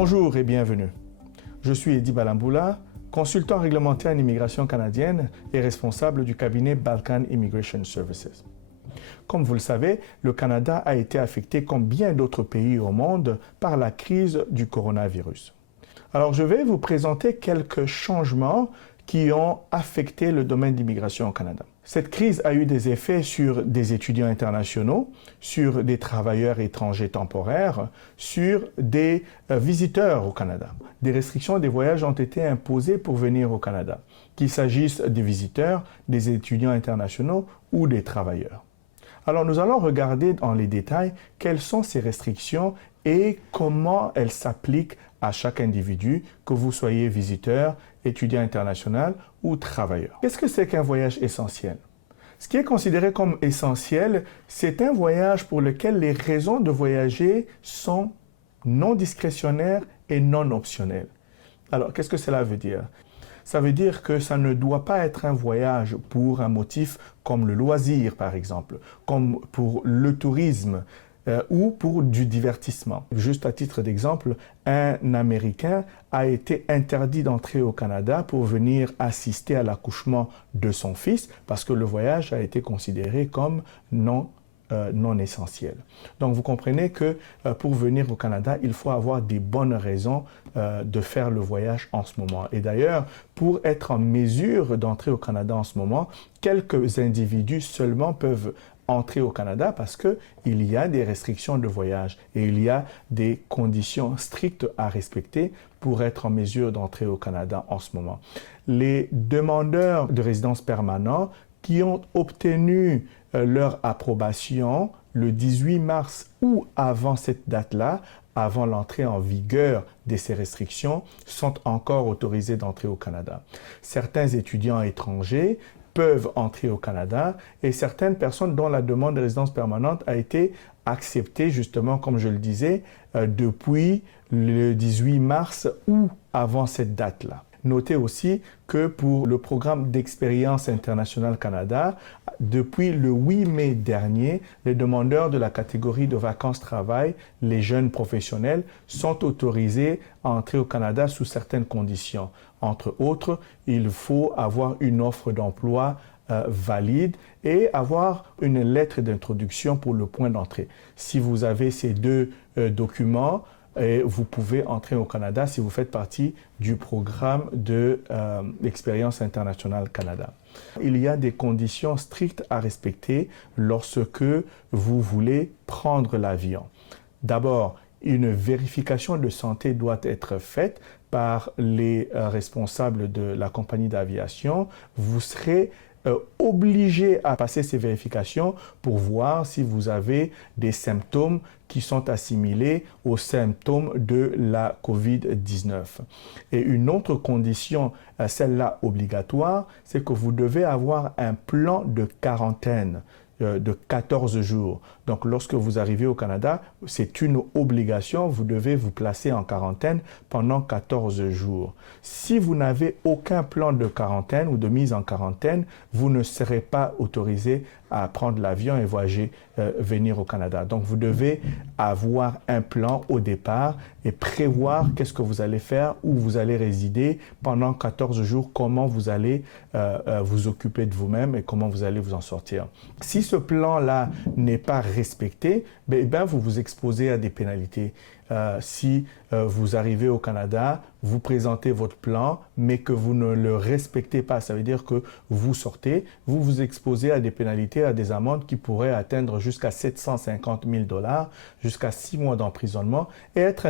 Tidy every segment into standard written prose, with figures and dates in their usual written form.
Bonjour et bienvenue. Je suis Eddy Balamboula, consultant réglementaire en immigration canadienne et responsable du cabinet Balkan Immigration Services. Comme vous le savez, le Canada a été affecté comme bien d'autres pays au monde par la crise du coronavirus. Alors je vais vous présenter quelques changements qui ont affecté le domaine de l'immigration au Canada. Cette crise a eu des effets sur des étudiants internationaux, sur des travailleurs étrangers temporaires, sur des visiteurs au Canada. Des restrictions des voyages ont été imposées pour venir au Canada, qu'il s'agisse des visiteurs, des étudiants internationaux ou des travailleurs. Alors nous allons regarder dans les détails quelles sont ces restrictions et comment elles s'appliquent à chaque individu, que vous soyez visiteur, étudiant international ou travailleur. Qu'est-ce que c'est qu'un voyage essentiel? Ce qui est considéré comme essentiel, c'est un voyage pour lequel les raisons de voyager sont non discrétionnaires et non optionnelles. Alors, qu'est-ce que cela veut dire? Ça veut dire que ça ne doit pas être un voyage pour un motif comme le loisir, par exemple, comme pour le tourisme, ou pour du divertissement. Juste à titre d'exemple, un Américain a été interdit d'entrer au Canada pour venir assister à l'accouchement de son fils parce que le voyage a été considéré comme non essentiel. Donc vous comprenez que pour venir au Canada, il faut avoir des bonnes raisons de faire le voyage en ce moment. Et d'ailleurs, pour être en mesure d'entrer au Canada en ce moment, quelques individus seulement peuvent entrer au Canada parce qu'il y a des restrictions de voyage et il y a des conditions strictes à respecter pour être en mesure d'entrer au Canada en ce moment. Les demandeurs de résidence permanente qui ont obtenu leur approbation le 18 mars ou avant cette date-là, avant l'entrée en vigueur de ces restrictions, sont encore autorisés d'entrer au Canada. Certains étudiants étrangers peuvent entrer au Canada et certaines personnes dont la demande de résidence permanente a été acceptée justement, comme je le disais, depuis le 18 mars ou avant cette date-là. Notez aussi que pour le programme d'expérience internationale Canada, depuis le 8 mai dernier, les demandeurs de la catégorie de vacances-travail, les jeunes professionnels, sont autorisés à entrer au Canada sous certaines conditions. Entre autres, il faut avoir une offre d'emploi valide et avoir une lettre d'introduction pour le point d'entrée. Si vous avez ces deux documents, et vous pouvez entrer au Canada si vous faites partie du programme de l'expérience internationale Canada. Il y a des conditions strictes à respecter lorsque vous voulez prendre l'avion. D'abord, une vérification de santé doit être faite par les responsables de la compagnie d'aviation. Vous serez obligé à passer ces vérifications pour voir si vous avez des symptômes qui sont assimilés aux symptômes de la COVID-19. Et une autre condition, celle-là obligatoire, c'est que vous devez avoir un plan de quarantaine de 14 jours. Donc, lorsque vous arrivez au Canada, c'est une obligation, vous devez vous placer en quarantaine pendant 14 jours. Si vous n'avez aucun plan de quarantaine ou de mise en quarantaine, vous ne serez pas autorisé à prendre l'avion et voyager, venir au Canada. Donc, vous devez avoir un plan au départ et prévoir qu'est-ce que vous allez faire, où vous allez résider pendant 14 jours, comment vous allez vous occuper de vous-même et comment vous allez vous en sortir. Si ce plan-là n'est pas respecté, vous vous exposez à des pénalités. Si vous arrivez au Canada, vous présentez votre plan, mais que vous ne le respectez pas, ça veut dire que vous sortez, vous vous exposez à des pénalités, à des amendes qui pourraient atteindre jusqu'à 750 000 $, jusqu'à 6 mois d'emprisonnement et être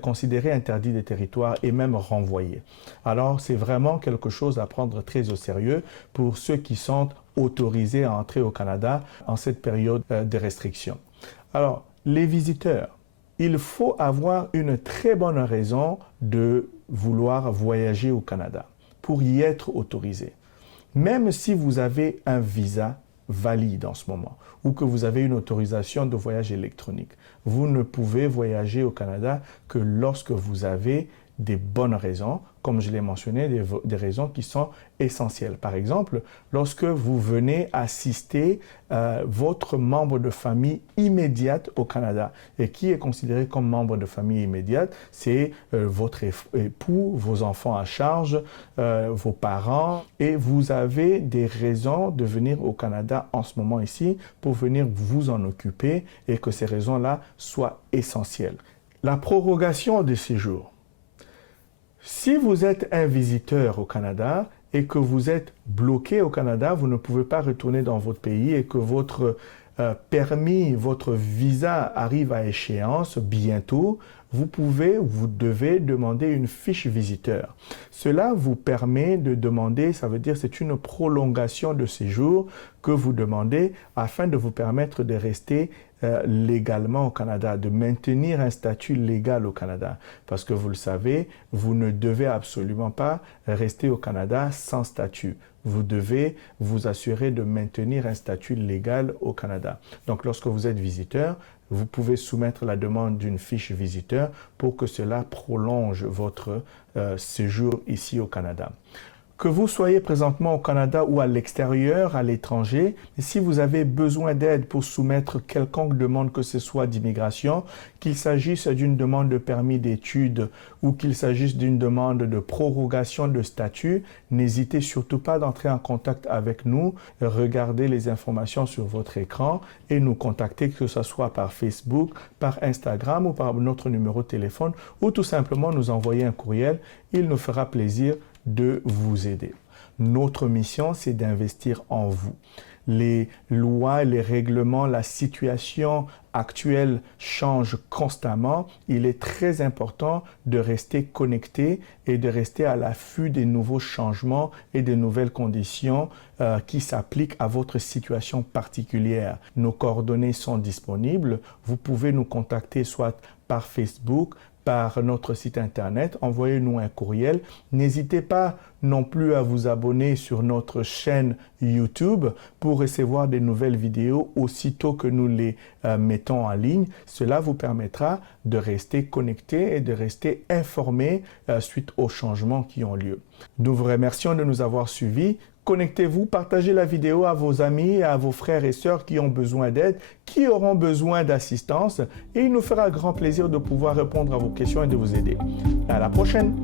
considéré interdit des territoires et même renvoyé. Alors, c'est vraiment quelque chose à prendre très au sérieux pour ceux qui sont autorisés à entrer au Canada en cette période de restriction. Alors, les visiteurs, il faut avoir une très bonne raison de vouloir voyager au Canada pour y être autorisé. Même si vous avez un visa valide en ce moment ou que vous avez une autorisation de voyage électronique, vous ne pouvez voyager au Canada que lorsque vous avez des bonnes raisons, comme je l'ai mentionné, des raisons qui sont essentielles. Par exemple, lorsque vous venez assister votre membre de famille immédiate au Canada. Et qui est considéré comme membre de famille immédiate? C'est votre époux, vos enfants à charge, vos parents. Et vous avez des raisons de venir au Canada en ce moment ici pour venir vous en occuper et que ces raisons-là soient essentielles. La prorogation de séjour. Si vous êtes un visiteur au Canada et que vous êtes bloqué au Canada, vous ne pouvez pas retourner dans votre pays et que votre permis, votre visa arrive à échéance bientôt, vous devez demander une fiche visiteur. Cela vous permet de demander, ça veut dire c'est une prolongation de séjour que vous demandez afin de vous permettre de rester légalement au Canada, de maintenir un statut légal au Canada. Parce que vous le savez, vous ne devez absolument pas rester au Canada sans statut. Vous devez vous assurer de maintenir un statut légal au Canada. Donc, lorsque vous êtes visiteur, vous pouvez soumettre la demande d'une fiche visiteur pour que cela prolonge votre séjour ici au Canada. Que vous soyez présentement au Canada ou à l'extérieur, à l'étranger, si vous avez besoin d'aide pour soumettre quelconque demande que ce soit d'immigration, qu'il s'agisse d'une demande de permis d'études ou qu'il s'agisse d'une demande de prorogation de statut, n'hésitez surtout pas d'entrer en contact avec nous, regardez les informations sur votre écran et nous contacter, que ce soit par Facebook, par Instagram ou par notre numéro de téléphone ou tout simplement nous envoyer un courriel. Il nous fera plaisir de vous aider. Notre mission, c'est d'investir en vous. Les lois, les règlements, la situation actuelle change constamment. Il est très important de rester connecté et de rester à l'affût des nouveaux changements et des nouvelles conditions qui s'appliquent à votre situation particulière. Nos coordonnées sont disponibles. Vous pouvez nous contacter soit par Facebook, par notre site internet, envoyez-nous un courriel. N'hésitez pas non plus à vous abonner sur notre chaîne YouTube pour recevoir des nouvelles vidéos aussitôt que nous les mettons en ligne. Cela vous permettra de rester connecté et de rester informé suite aux changements qui ont lieu. Nous vous remercions de nous avoir suivis. Connectez-vous, partagez la vidéo à vos amis, à vos frères et sœurs qui ont besoin d'aide, qui auront besoin d'assistance et il nous fera grand plaisir de pouvoir répondre à vos questions et de vous aider. À la prochaine!